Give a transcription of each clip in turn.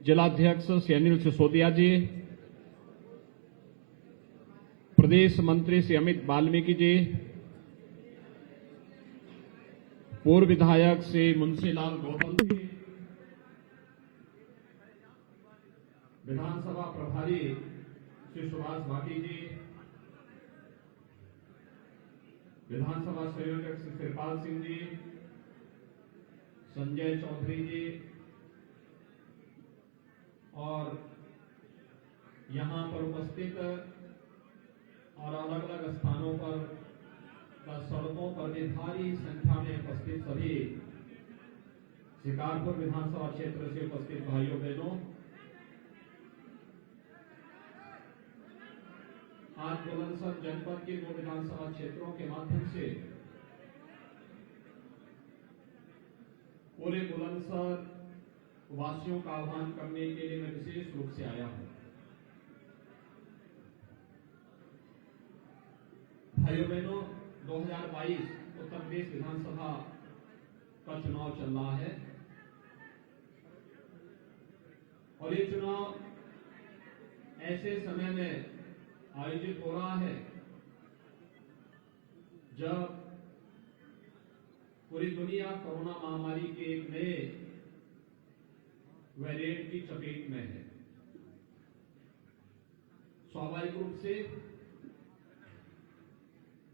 जिलाध्यक्ष श्री अनिल सिसोदिया जी, प्रदेश मंत्री श्री अमित वाल्मीकि जी, पूर्व विधायक श्री मुंशीलाल गौतम जी, विधानसभा प्रभारी श्री सुभाष भाटी जी, विधानसभा संयोजक श्री कृपाल सिंह जी, संजय चौधरी जी और यहां पर उपस्थित और अलग अलग स्थानों पर सड़कों पर भी भारी संख्या में उपस्थित सभी शिकारपुर विधानसभा क्षेत्र से उपस्थित भाइयों बहनों, आज बुलंदशहर जनपद के 2 विधानसभा क्षेत्रों के माध्यम से पूरे बुलंदशहर वासियों का आह्वान करने के लिए मैं विशेष रूप से आया हूं। भाइयों बहनों, 2022 उत्तर प्रदेश विधानसभा का चुनाव चल रहा है और ये चुनाव ऐसे समय में आयोजित हो रहा है जब पूरी दुनिया कोरोना महामारी के एक नए वेरिएंट की चपेट में है। स्वाभाविक रूप से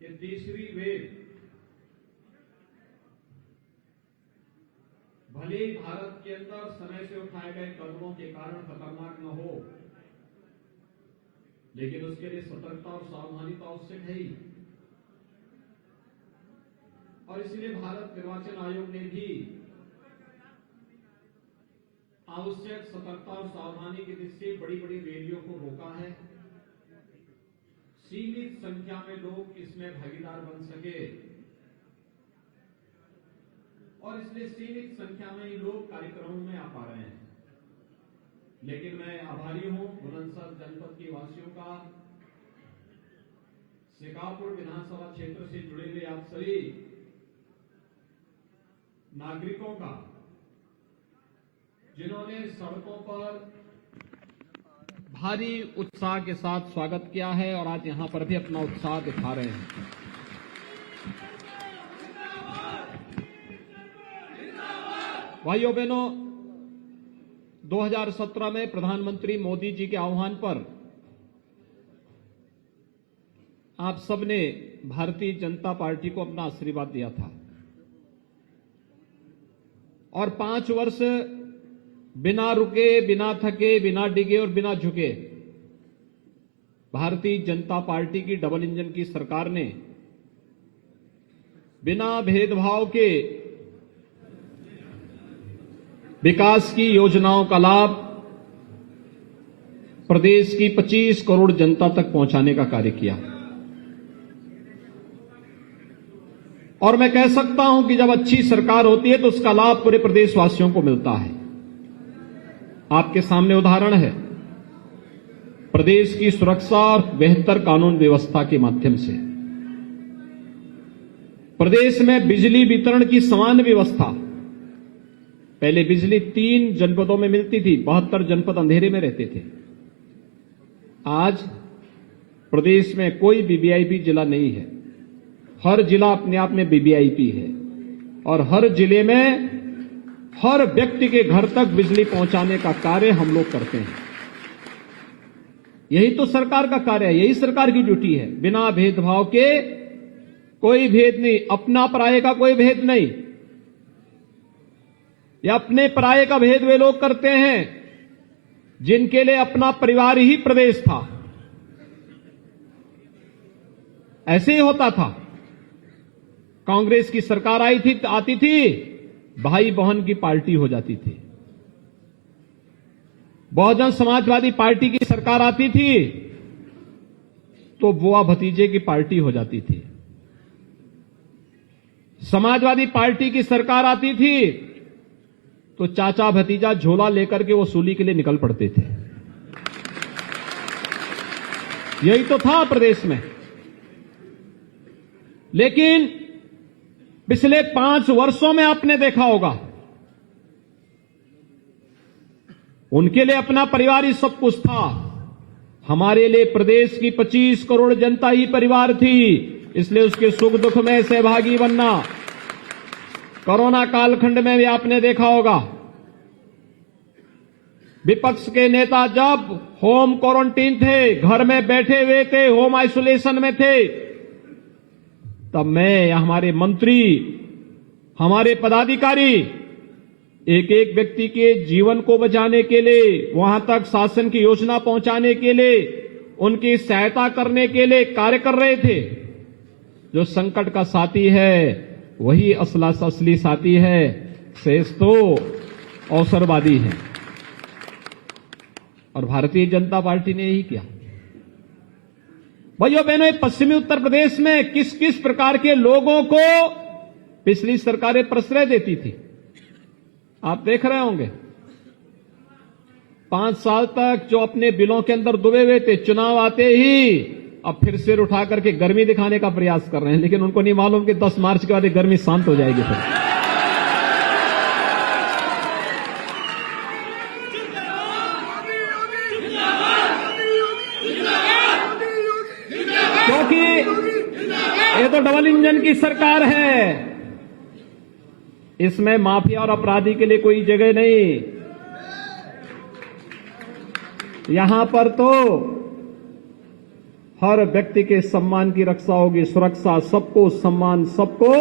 ये तीसरी वेव भले ही भारत के अंदर समय से उठाए गए कदमों के कारण खतरनाक न हो, लेकिन उसके लिए सतर्कता और सावधानी तो आवश्यक है ही। और इसलिए भारत निर्वाचन आयोग ने भी आवश्यक सतर्कता और सावधानी की दृष्टि से बड़ी बड़ी रैलियों को रोका है। सीमित संख्या में लोग इसमें भागीदार बन सके और इसलिए सीमित संख्या में ही लोग कार्यक्रमों में आ पा रहे हैं। लेकिन मैं आभारी हूं बुलंदशहर जनपद के वासियों का, शिकारपुर विधानसभा क्षेत्र से जुड़े हुए आप सभी नागरिकों का, जिन्होंने सड़कों पर भारी उत्साह के साथ स्वागत किया है और आज यहां पर भी अपना उत्साह दिखा रहे हैं। भाइयों बहनों, 2017 में प्रधानमंत्री मोदी जी के आह्वान पर आप सबने भारतीय जनता पार्टी को अपना आशीर्वाद दिया था और 5 वर्ष बिना रुके, बिना थके, बिना डिगे और बिना झुके भारतीय जनता पार्टी की डबल इंजन की सरकार ने बिना भेदभाव के विकास की योजनाओं का लाभ प्रदेश की 25 करोड़ जनता तक पहुंचाने का कार्य किया। और मैं कह सकता हूं कि जब अच्छी सरकार होती है तो उसका लाभ पूरे प्रदेशवासियों को मिलता है। आपके सामने उदाहरण है प्रदेश की सुरक्षा और बेहतर कानून व्यवस्था के माध्यम से प्रदेश में बिजली वितरण की समान व्यवस्था। पहले बिजली 3 जनपदों में मिलती थी, 72 जनपद अंधेरे में रहते थे। आज प्रदेश में कोई वीवीआईपी जिला नहीं है, हर जिला अपने आप में वीवीआईपी है और हर जिले में हर व्यक्ति के घर तक बिजली पहुंचाने का कार्य हम लोग करते हैं। यही तो सरकार का कार्य है, यही सरकार की ड्यूटी है। बिना भेदभाव के कोई भेद नहीं, अपना पराये का कोई भेद नहीं। या अपने पराये का भेद वे लोग करते हैं जिनके लिए अपना परिवार ही प्रदेश था। ऐसे ही होता था। कांग्रेस की सरकार आती थी, भाई बहन की पार्टी हो जाती थी। बहुजन समाजवादी पार्टी की सरकार आती थी तो बुआ भतीजे की पार्टी हो जाती थी। समाजवादी पार्टी की सरकार आती थी तो चाचा भतीजा झोला लेकर के वसूली के लिए निकल पड़ते थे। यही तो था प्रदेश में। लेकिन पिछले 5 वर्षों में आपने देखा होगा, उनके लिए अपना परिवार ही सब कुछ था। हमारे लिए प्रदेश की 25 करोड़ जनता ही परिवार थी, इसलिए उसके सुख दुख में सहभागी बनना। कोरोना कालखंड में भी आपने देखा होगा, विपक्ष के नेता जब होम क्वारंटीन थे, घर में बैठे हुए थे, होम आइसोलेशन में थे, तब मैं या हमारे मंत्री, हमारे पदाधिकारी एक एक व्यक्ति के जीवन को बचाने के लिए, वहां तक शासन की योजना पहुंचाने के लिए, उनकी सहायता करने के लिए कार्य कर रहे थे। जो संकट का साथी है वही असली साथी है, शेष तो अवसरवादी है। और भारतीय जनता पार्टी ने यही किया। भाइयों बहनों, पश्चिमी उत्तर प्रदेश में किस किस प्रकार के लोगों को पिछली सरकारें प्रश्रय देती थी, आप देख रहे होंगे। 5 साल तक जो अपने बिलों के अंदर डूबे हुए थे, चुनाव आते ही अब फिर सिर उठा करके गर्मी दिखाने का प्रयास कर रहे हैं, लेकिन उनको नहीं मालूम कि 10 मार्च के बाद गर्मी शांत हो जाएगी। फिर क्योंकि ये तो डबल इंजन की सरकार है, इसमें माफिया और अपराधी के लिए कोई जगह नहीं। यहां पर तो हर व्यक्ति के सम्मान की रक्षा होगी, सुरक्षा सबको, सम्मान सबको,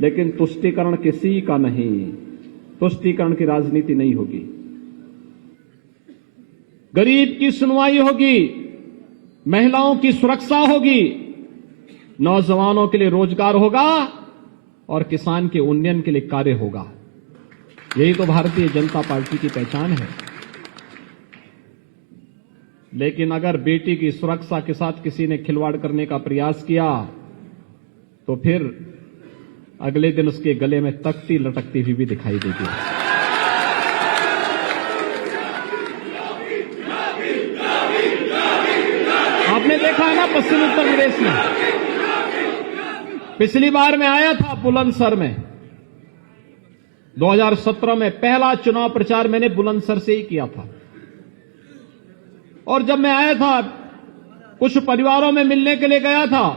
लेकिन तुष्टीकरण किसी का नहीं, तुष्टीकरण की राजनीति नहीं होगी। गरीब की सुनवाई होगी, महिलाओं की सुरक्षा होगी, नौजवानों के लिए रोजगार होगा और किसान के उन्नयन के लिए कार्य होगा। यही तो भारतीय जनता पार्टी की पहचान है। लेकिन अगर बेटी की सुरक्षा के साथ किसी ने खिलवाड़ करने का प्रयास किया तो फिर अगले दिन उसके गले में तख्ती लटकती हुई भी दिखाई देगी। आपने देखा है ना, पश्चिमी उत्तर प्रदेश में पिछली बार मैं आया था बुलंदशहर में, 2017 में पहला चुनाव प्रचार मैंने बुलंदशहर से ही किया था। और जब मैं आया था, कुछ परिवारों में मिलने के लिए गया था,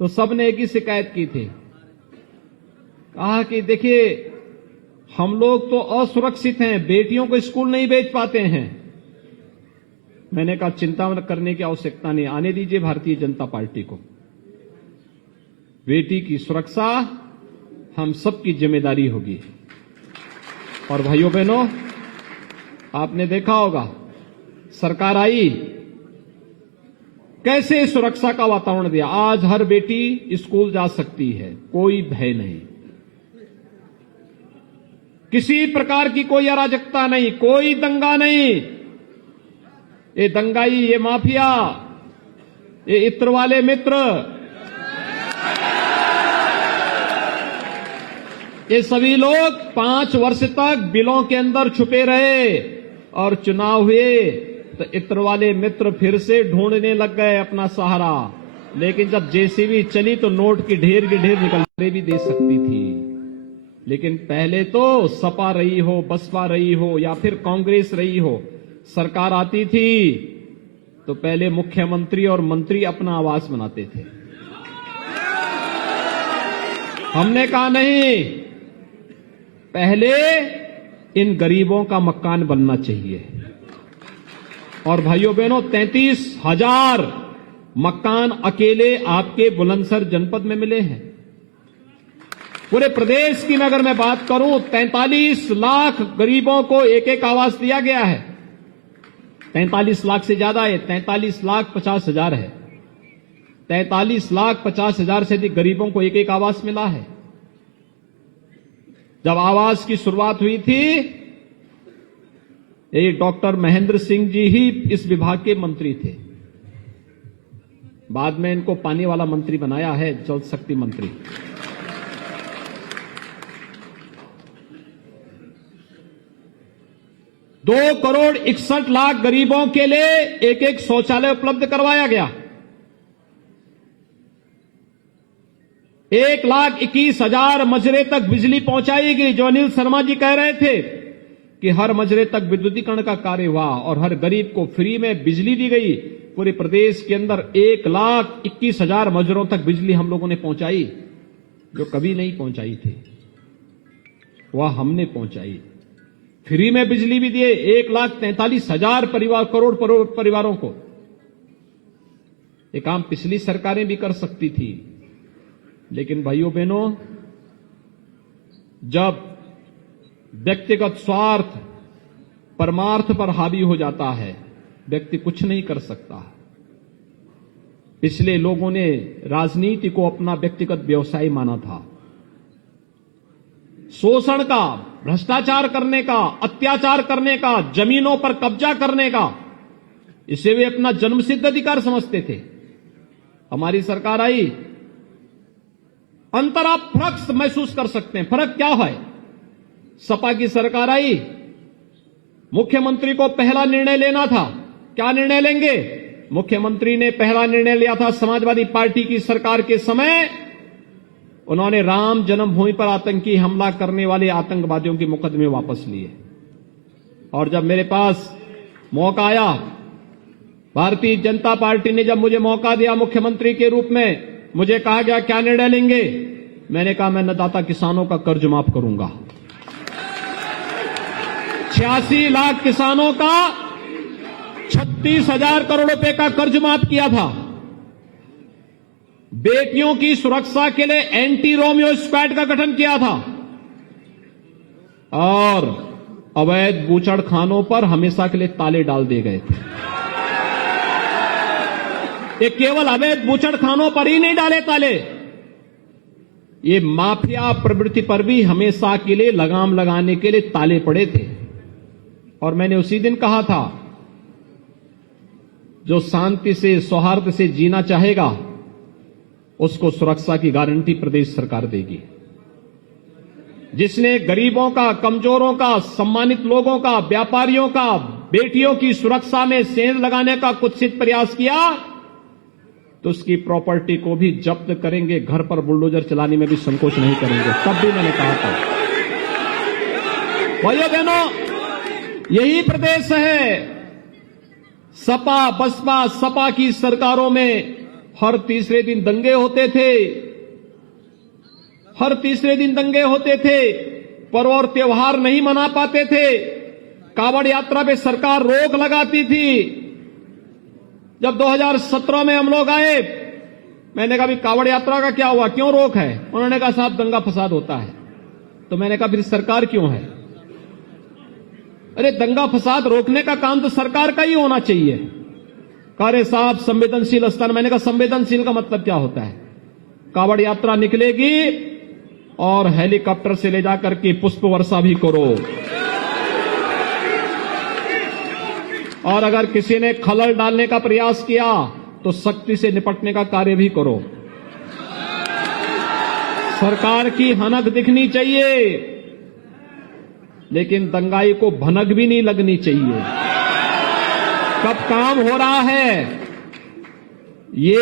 तो सबने एक ही शिकायत की थी। कहा कि देखिए, हम लोग तो असुरक्षित हैं, बेटियों को स्कूल नहीं भेज पाते हैं। मैंने कहा चिंता करने की आवश्यकता नहीं, आने दीजिए भारतीय जनता पार्टी को। बेटी की सुरक्षा हम सबकी जिम्मेदारी होगी। और भाइयों बहनों, आपने देखा होगा, सरकार आई, कैसे सुरक्षा का वातावरण दिया। आज हर बेटी स्कूल जा सकती है, कोई भय नहीं, किसी प्रकार की कोई अराजकता नहीं, कोई दंगा नहीं। ये दंगाई, ये माफिया, ये इत्र वाले मित्र, ये सभी लोग 5 वर्ष तक बिलों के अंदर छुपे रहे और चुनाव हुए तो इत्र वाले मित्र फिर से ढूंढने लग गए अपना सहारा। लेकिन जब जेसीबी चली तो नोट की ढेर निकल भी दे सकती थी। लेकिन पहले तो सपा रही हो, बसपा रही हो या फिर कांग्रेस रही हो, सरकार आती थी तो पहले मुख्यमंत्री और मंत्री अपना आवास बनाते थे। हमने कहा नहीं, पहले इन गरीबों का मकान बनना चाहिए। और भाइयों बहनों, 33,000 मकान अकेले आपके बुलंदशहर जनपद में मिले हैं। पूरे प्रदेश की अगर मैं बात करूं, 43 लाख गरीबों को एक एक आवास दिया गया है। 43 लाख से ज्यादा है, 43,50,000 है। 43,50,000 से अधिक गरीबों को एक एक आवास मिला है। जब आवास की शुरुआत हुई थी, ये डॉक्टर महेंद्र सिंह जी ही इस विभाग के मंत्री थे। बाद में इनको पानी वाला मंत्री बनाया है, जल शक्ति मंत्री। दो 2,61,00,000 गरीबों के लिए एक एक शौचालय उपलब्ध करवाया गया। 1,21,000 मजरे तक बिजली पहुंचाई गई। जो अनिल शर्मा जी कह रहे थे कि हर मजरे तक विद्युतीकरण का कार्य हुआ और हर गरीब को फ्री में बिजली दी गई, पूरे प्रदेश के अंदर 1,21,000 मजरों तक बिजली हम लोगों ने पहुंचाई, जो कभी नहीं पहुंचाई थी, वह हमने पहुंचाई। फ्री में बिजली भी दिए 1,43,000 करोड़ परिवारों को। ये काम पिछली सरकारें भी कर सकती थी, लेकिन भाइयों बहनों, जब व्यक्तिगत स्वार्थ परमार्थ पर हावी हो जाता है, व्यक्ति कुछ नहीं कर सकता। पिछले लोगों ने राजनीति को अपना व्यक्तिगत व्यवसाय माना था। शोषण का, भ्रष्टाचार करने का, अत्याचार करने का, जमीनों पर कब्जा करने का, इसे वे अपना जन्मसिद्ध अधिकार समझते थे। हमारी सरकार आई, अंतर आप फर्क महसूस कर सकते हैं। फर्क क्या है? सपा की सरकार आई, मुख्यमंत्री को पहला निर्णय लेना था। क्या निर्णय लेंगे? मुख्यमंत्री ने पहला निर्णय लिया था समाजवादी पार्टी की सरकार के समय, उन्होंने राम जन्मभूमि पर आतंकी हमला करने वाले आतंकवादियों के मुकदमे वापस लिए। और जब मेरे पास मौका आया, भारतीय जनता पार्टी ने जब मुझे मौका दिया मुख्यमंत्री के रूप में, मुझे कहा गया क्या निर्णय लेंगे? मैंने कहा मैं अन्नदाता किसानों का कर्ज माफ करूंगा। 86 लाख किसानों का 36,000 करोड़ रुपए का कर्ज माफ किया था। बेटियों की सुरक्षा के लिए एंटी रोमियो स्क्वाड का गठन किया था। और अवैध बूचड़खानों पर हमेशा के लिए ताले डाल दिए गए थे। ये केवल अवैध बूचड़खानों पर ही नहीं डाले ताले, ये माफिया प्रवृत्ति पर भी हमेशा के लिए लगाम लगाने के लिए ताले पड़े थे। और मैंने उसी दिन कहा था, जो शांति से, सौहार्द से जीना चाहेगा, उसको सुरक्षा की गारंटी प्रदेश सरकार देगी। जिसने गरीबों का, कमजोरों का, सम्मानित लोगों का, व्यापारियों का, बेटियों की सुरक्षा में सेंध लगाने का कुत्सित प्रयास किया, तो उसकी प्रॉपर्टी को भी जब्त करेंगे, घर पर बुलडोजर चलाने में भी संकोच नहीं करेंगे। तब भी मैंने कहा था। भाइयों बहनों, यही प्रदेश है। सपा बसपा सपा की सरकारों में हर तीसरे दिन दंगे होते थे, हर तीसरे दिन दंगे होते थे, पर्व और त्योहार नहीं मना पाते थे, कांवड़ यात्रा पे सरकार रोक लगाती थी। जब 2017 में हम लोग आए, मैंने कहा भी कांवड़ यात्रा का क्या हुआ, क्यों रोक है? उन्होंने कहा साहब दंगा फसाद होता है। तो मैंने कहा फिर सरकार क्यों है? अरे दंगा फसाद रोकने का काम तो सरकार का ही होना चाहिए। अरे साहब संवेदनशील स्थान। मैंने कहा संवेदनशील का मतलब क्या होता है? कांवड़ यात्रा निकलेगी और हेलीकॉप्टर से ले जाकर के पुष्प वर्षा भी करो, और अगर किसी ने खलल डालने का प्रयास किया तो सख्ती से निपटने का कार्य भी करो। सरकार की हनक दिखनी चाहिए, लेकिन दंगाई को भनक भी नहीं लगनी चाहिए। कब काम हो रहा है, ये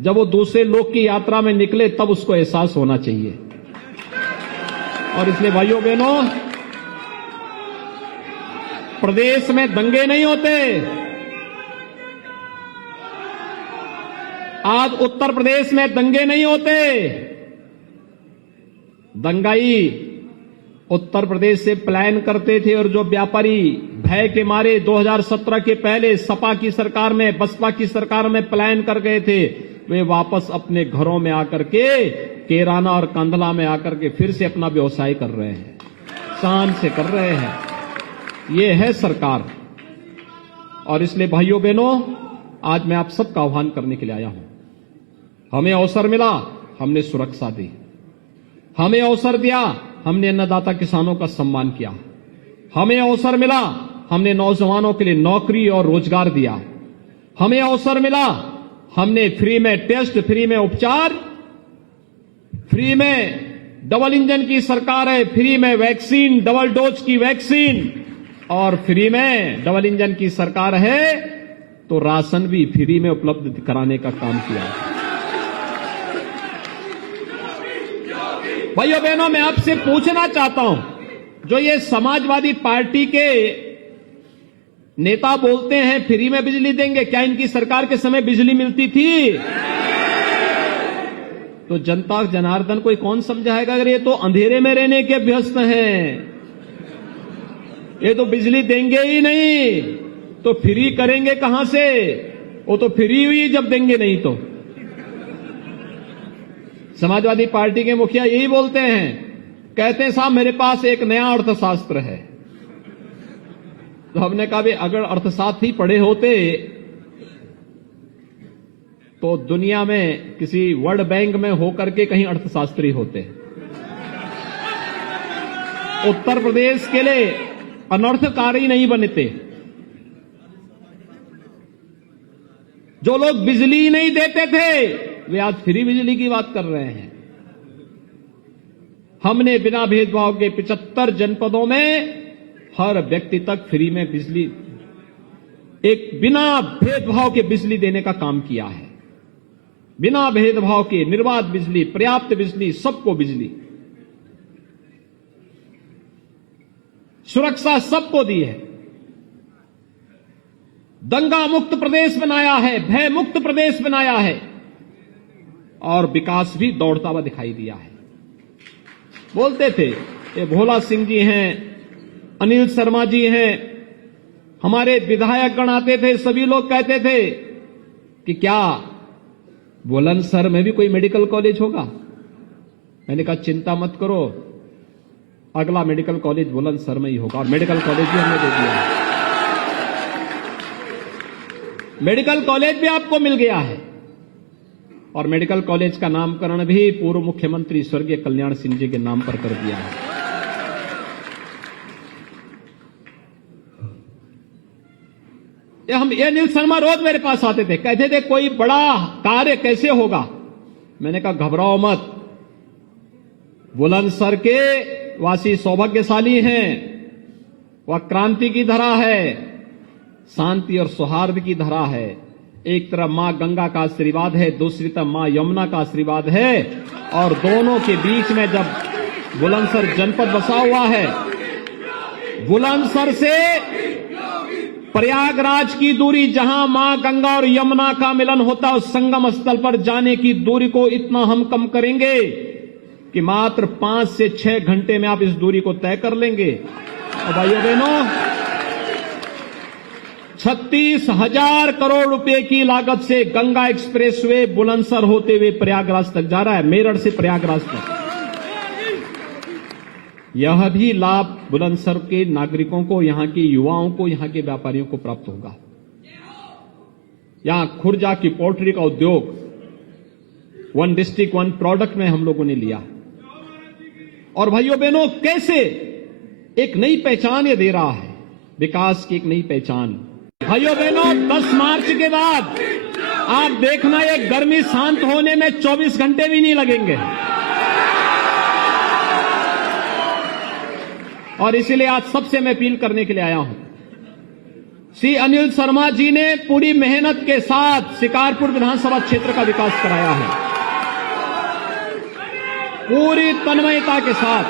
जब वो दूसरे लोग की यात्रा में निकले तब उसको एहसास होना चाहिए। और इसलिए भाइयों बहनों, प्रदेश में दंगे नहीं होते। आज उत्तर प्रदेश में दंगे नहीं होते। दंगाई उत्तर प्रदेश से पलायन करते थे, और जो व्यापारी भय के मारे 2017 के पहले सपा की सरकार में, बसपा की सरकार में पलायन कर गए थे, वे वापस अपने घरों में आकर के केराना और कंधला में आकर के फिर से अपना व्यवसाय कर रहे हैं, शान से कर रहे हैं। ये है सरकार। और इसलिए भाइयों बहनों, आज मैं आप सबका आह्वान करने के लिए आया हूं। हमें अवसर मिला, हमने सुरक्षा दी। हमें अवसर दिया, हमने अन्नदाता किसानों का सम्मान किया। हमें अवसर मिला, हमने नौजवानों के लिए नौकरी और रोजगार दिया। हमें अवसर मिला, हमने फ्री में टेस्ट, फ्री में उपचार, फ्री में डबल इंजन की सरकार है, फ्री में वैक्सीन, डबल डोज की वैक्सीन, और फ्री में डबल इंजन की सरकार है तो राशन भी फ्री में उपलब्ध कराने का काम किया। भाइयों बहनों, मैं आपसे पूछना चाहता हूं, जो ये समाजवादी पार्टी के नेता बोलते हैं फ्री में बिजली देंगे, क्या इनकी सरकार के समय बिजली मिलती थी? तो जनता जनार्दन को कौन समझाएगा? अगर ये तो अंधेरे में रहने के व्यस्त हैं, ये तो बिजली देंगे ही नहीं, तो फ्री करेंगे कहां से? वो तो फ्री हुई जब देंगे नहीं तो। समाजवादी पार्टी के मुखिया यही बोलते हैं, कहते हैं साहब मेरे पास एक नया अर्थशास्त्र है। तो हमने कहा भी अगर अर्थशास्त्र ही पढ़े होते तो दुनिया में किसी वर्ल्ड बैंक में होकर के कहीं अर्थशास्त्री होते। उत्तर प्रदेश के लिए अनर्थकारी नहीं बनते। जो लोग बिजली नहीं देते थे वे आज फ्री बिजली की बात कर रहे हैं। हमने बिना भेदभाव के 75 जनपदों में हर व्यक्ति तक फ्री में बिजली, एक बिना भेदभाव के बिजली देने का काम किया है। बिना भेदभाव के निर्बाध बिजली, पर्याप्त बिजली, सबको बिजली, सुरक्षा सबको दी है। दंगा मुक्त प्रदेश बनाया है, भय मुक्त प्रदेश बनाया है और विकास भी दौड़ता हुआ दिखाई दिया है। बोलते थे ये भोला सिंह जी हैं, अनिल शर्मा जी हैं, हमारे विधायक गण आते थे, सभी लोग कहते थे कि क्या बुलंदशहर में भी कोई मेडिकल कॉलेज होगा? मैंने कहा चिंता मत करो, अगला मेडिकल कॉलेज बुलंदशहर में ही होगा और मेडिकल कॉलेज भी हमने दे दिया है। मेडिकल कॉलेज भी आपको मिल गया है और मेडिकल कॉलेज का नामकरण भी पूर्व मुख्यमंत्री स्वर्गीय कल्याण सिंह जी के नाम पर कर दिया है। ये अनिल शर्मा रोज मेरे पास आते थे, कहते थे कोई बड़ा कार्य कैसे होगा? मैंने कहा घबराओ मत, बुलंदशहर के वासी सौभाग्यशाली हैं, वह क्रांति की धरा है, शांति और सौहार्द की धरा है। एक तरफ मां गंगा का आशीर्वाद है, दूसरी तरफ मां यमुना का आशीर्वाद है और दोनों के बीच में जब बुलंदशहर जनपद बसा हुआ है, बुलंदशहर से प्रयागराज की दूरी, जहां मां गंगा और यमुना का मिलन होता है, उस संगम स्थल पर जाने की दूरी को इतना हम कम करेंगे कि मात्र 5 से 6 घंटे में आप इस दूरी को तय कर लेंगे। और भाइयों बहनों, 36,000 करोड़ रुपए की लागत से गंगा एक्सप्रेसवे बुलंदशहर होते हुए प्रयागराज तक जा रहा है, मेरठ से प्रयागराज तक। यह भी लाभ बुलंदशहर के नागरिकों को, यहां के युवाओं को, यहां के व्यापारियों को प्राप्त होगा। यहां खुर्जा की पोल्ट्री का उद्योग 1 डिस्ट्रिक्ट 1 प्रोडक्ट में हम लोगों ने लिया। और भाइयों बहनों, कैसे एक नई पहचान ये दे रहा है, विकास की एक नई पहचान। भाइयों बहनों, 10 मार्च के बाद आप देखना ये गर्मी शांत होने में 24 घंटे भी नहीं लगेंगे। और इसीलिए आज सबसे मैं अपील करने के लिए आया हूं। श्री अनिल शर्मा जी ने पूरी मेहनत के साथ शिकारपुर विधानसभा क्षेत्र का विकास कराया है, पूरी तन्मयता के साथ,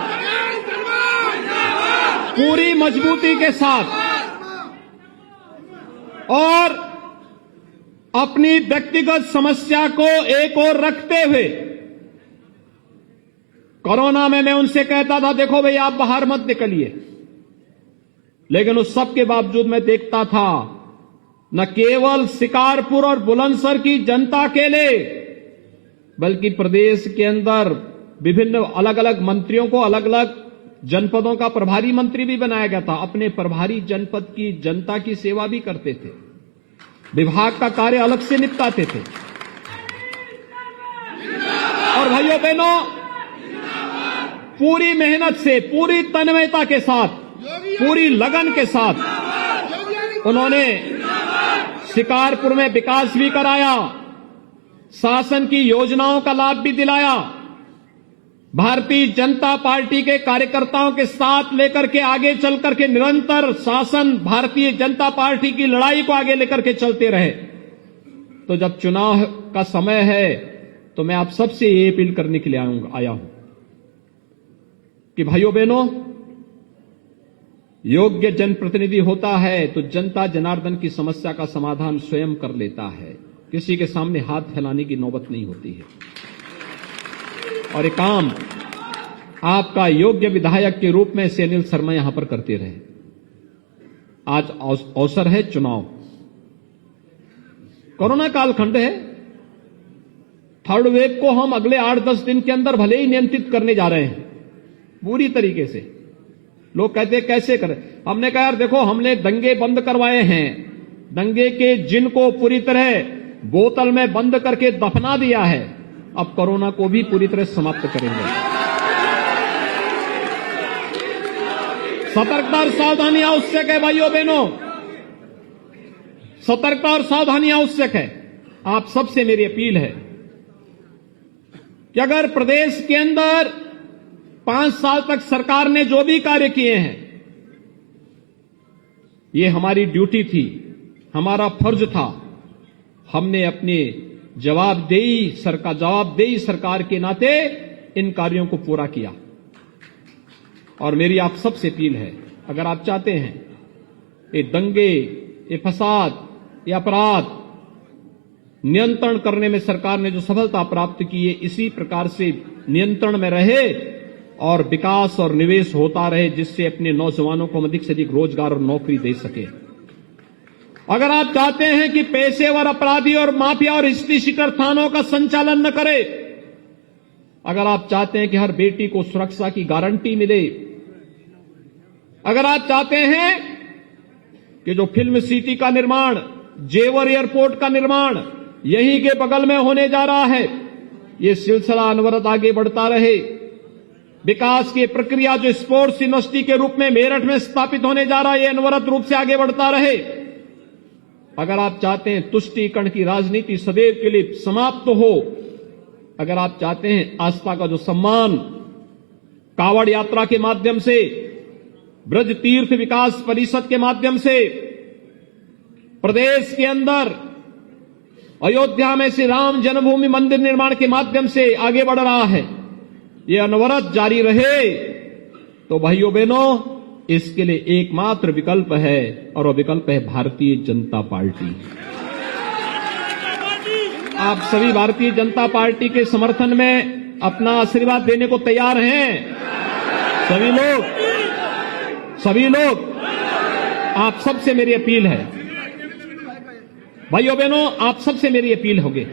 पूरी मजबूती के साथ और अपनी व्यक्तिगत समस्या को एक ओर रखते हुए। कोरोना में मैं उनसे कहता था देखो भाई आप बाहर मत निकलिए, लेकिन उस सब के बावजूद मैं देखता था न केवल शिकारपुर और बुलंदशहर की जनता के लिए, बल्कि प्रदेश के अंदर विभिन्न अलग अलग मंत्रियों को अलग अलग जनपदों का प्रभारी मंत्री भी बनाया गया था। अपने प्रभारी जनपद की जनता की सेवा भी करते थे, विभाग का कार्य अलग से निपटाते थे। और भाइयों बहनों, पूरी मेहनत से, पूरी तन्मयता के साथ, पूरी लगन के साथ उन्होंने शिकारपुर में विकास भी कराया, शासन की योजनाओं का लाभ भी दिलाया, भारतीय जनता पार्टी के कार्यकर्ताओं के साथ लेकर के आगे चल करके निरंतर शासन भारतीय जनता पार्टी की लड़ाई को आगे लेकर के चलते रहे। तो जब चुनाव का समय है तो मैं आप सबसे ये अपील करने के लिए आया हूं कि भाइयों बहनों, योग्य जनप्रतिनिधि होता है तो जनता जनार्दन की समस्या का समाधान स्वयं कर लेता है, किसी के सामने हाथ फैलाने की नौबत नहीं होती है। और ये काम आपका योग्य विधायक के रूप में से अनिल शर्मा यहां पर करते रहे। आज अवसर है चुनाव, कोरोना कालखंड है, थर्ड वेव को हम अगले 8-10 दिन के अंदर भले ही नियंत्रित करने जा रहे हैं पूरी तरीके से। लोग कहते हैं कैसे करें, हमने कहा यार देखो, हमने दंगे बंद करवाए हैं, दंगे के जिन को पूरी तरह बोतल में बंद करके दफना दिया है, अब कोरोना को भी पूरी तरह समाप्त करेंगे। सतर्कता और सावधानी आवश्यक है भाइयों बहनों, सतर्कता और सावधानी आवश्यक है। आप सबसे मेरी अपील है कि अगर प्रदेश के अंदर 5 साल तक सरकार ने जो भी कार्य किए हैं, ये हमारी ड्यूटी थी, हमारा फर्ज था। हमने अपने जवाबदेही सरकार के नाते इन कार्यों को पूरा किया। और मेरी आप सबसे अपील है, अगर आप चाहते हैं ये दंगे, ये फसाद, ये अपराध नियंत्रण करने में सरकार ने जो सफलता प्राप्त की है, इसी प्रकार से नियंत्रण में रहे और विकास और निवेश होता रहे, जिससे अपने नौजवानों को अधिक से अधिक रोजगार और नौकरी दे सके। अगर आप चाहते हैं कि पेशेवर अपराधी और माफिया और हिस्ट्री शीटर थानों का संचालन न करे, अगर आप चाहते हैं कि हर बेटी को सुरक्षा की गारंटी मिले, अगर आप चाहते हैं कि जो फिल्म सिटी का निर्माण, जेवर एयरपोर्ट का निर्माण यहीं के बगल में होने जा रहा है, ये सिलसिला अनवरत आगे बढ़ता रहे, विकास की प्रक्रिया जो स्पोर्ट्स यूनिवर्सिटी के रूप में मेरठ में स्थापित होने जा रहा है, ये अनवरत रूप से आगे बढ़ता रहे। अगर आप चाहते हैं तुष्टीकरण की राजनीति सदैव के लिए समाप्त हो, अगर आप चाहते हैं आस्था का जो सम्मान कावड़ यात्रा के माध्यम से, ब्रज तीर्थ विकास परिषद के माध्यम से प्रदेश के अंदर अयोध्या में श्री राम जन्मभूमि मंदिर निर्माण के माध्यम से आगे बढ़ रहा है, ये अनवरत जारी रहे, तो भाइयों बहनों, इसके लिए एकमात्र विकल्प है और वो विकल्प है भारतीय जनता पार्टी। आप सभी भारतीय जनता पार्टी के समर्थन में अपना आशीर्वाद देने को तैयार हैं? सभी लोग, आप सबसे मेरी अपील है, भाइयों बहनों, आप सबसे मेरी अपील होगी,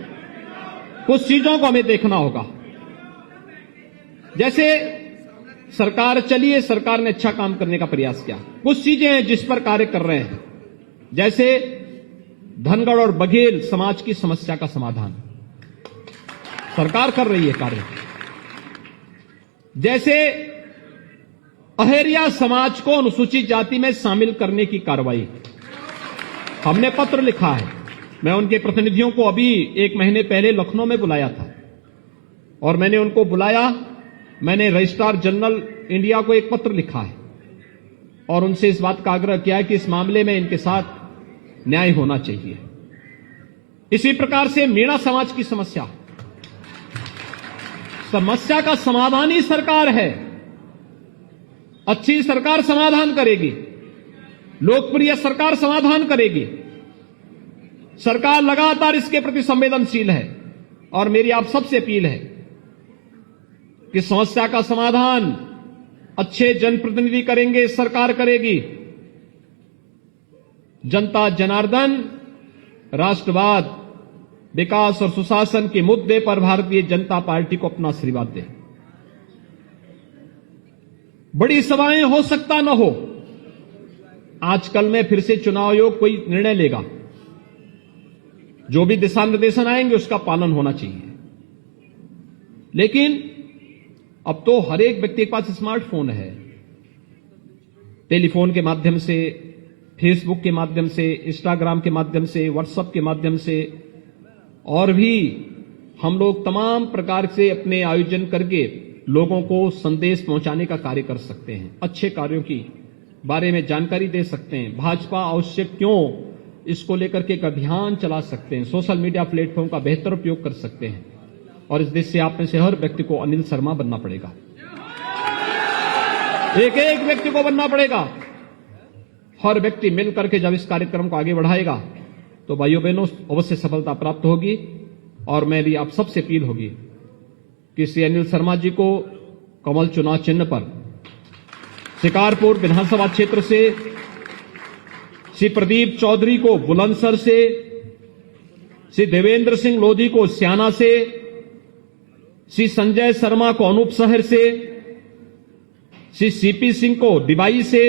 कुछ चीजों को हमें देखना होगा। जैसे सरकार चली है, सरकार ने अच्छा काम करने का प्रयास किया, कुछ चीजें हैं जिस पर कार्य कर रहे हैं, जैसे धनगढ़ और बघेल समाज की समस्या का समाधान सरकार कर रही है कार्य। जैसे अहेरिया समाज को अनुसूचित जाति में शामिल करने की कार्रवाई, हमने पत्र लिखा है। मैं उनके प्रतिनिधियों को अभी 1 महीने पहले लखनऊ में बुलाया था और मैंने उनको बुलाया, मैंने रजिस्ट्रार जनरल इंडिया को एक पत्र लिखा है और उनसे इस बात का आग्रह किया है कि इस मामले में इनके साथ न्याय होना चाहिए। इसी प्रकार से मीणा समाज की समस्या का समाधान ही सरकार है। अच्छी सरकार समाधान करेगी, लोकप्रिय सरकार समाधान करेगी। सरकार लगातार इसके प्रति संवेदनशील है और मेरी आप सबसे अपील है कि समस्या का समाधान अच्छे जनप्रतिनिधि करेंगे, सरकार करेगी। जनता जनार्दन राष्ट्रवाद, विकास और सुशासन के मुद्दे पर भारतीय जनता पार्टी को अपना आशीर्वाद दे। बड़ी सभाएं हो सकता न हो, आजकल में फिर से चुनाव आयोग कोई निर्णय लेगा, जो भी दिशा निर्देशन आएंगे उसका पालन होना चाहिए। लेकिन अब तो हर एक व्यक्ति के पास स्मार्टफोन है, टेलीफोन के माध्यम से, फेसबुक के माध्यम से, इंस्टाग्राम के माध्यम से, व्हाट्सएप के माध्यम से, और भी हम लोग तमाम प्रकार से अपने आयोजन करके लोगों को संदेश पहुंचाने का कार्य कर सकते हैं, अच्छे कार्यों की बारे में जानकारी दे सकते हैं। भाजपा आवश्यक क्यों, इसको लेकर के एक अभियान चला सकते हैं, सोशल मीडिया प्लेटफॉर्म का बेहतर उपयोग कर सकते हैं। और इस देश से आप में से हर व्यक्ति को अनिल शर्मा बनना पड़ेगा। एक एक व्यक्ति को बनना पड़ेगा। हर व्यक्ति मिल करके जब इस कार्यक्रम को आगे बढ़ाएगा तो भाइयों बहनों अवश्य सफलता प्राप्त होगी। और मेरी आप सबसे अपील होगी कि श्री अनिल शर्मा जी को कमल चुनाव चिन्ह पर शिकारपुर विधानसभा क्षेत्र से, श्री प्रदीप चौधरी को बुलंदशहर से, श्री देवेंद्र सिंह लोधी को स्याना से, श्री संजय शर्मा को अनूप शहर से, श्री सीपी सिंह को डिबाई से,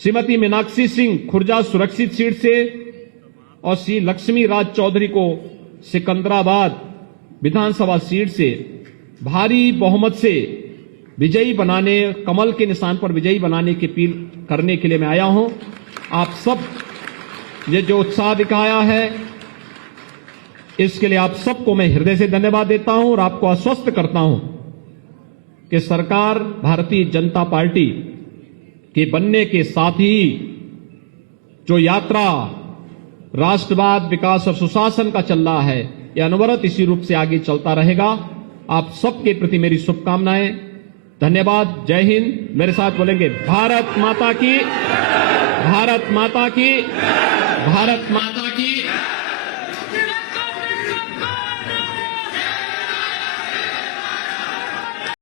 श्रीमती मीनाक्षी सिंह खुर्जा सुरक्षित सीट से और श्री लक्ष्मी राज चौधरी को सिकंदराबाद विधानसभा सीट से भारी बहुमत से विजयी बनाने, कमल के निशान पर विजयी बनाने की अपील करने के लिए मैं आया हूं। आप सब ये जो उत्साह दिखाया है इसके लिए आप सबको मैं हृदय से धन्यवाद देता हूं और आपको आश्वस्त करता हूं कि सरकार भारतीय जनता पार्टी के बनने के साथ ही जो यात्रा राष्ट्रवाद, विकास और सुशासन का चल रहा है यह अनवरत इसी रूप से आगे चलता रहेगा। आप सबके प्रति मेरी शुभकामनाएं। धन्यवाद। जय हिंद। मेरे साथ बोलेंगे भारत माता की, भारत माता की, भारत माता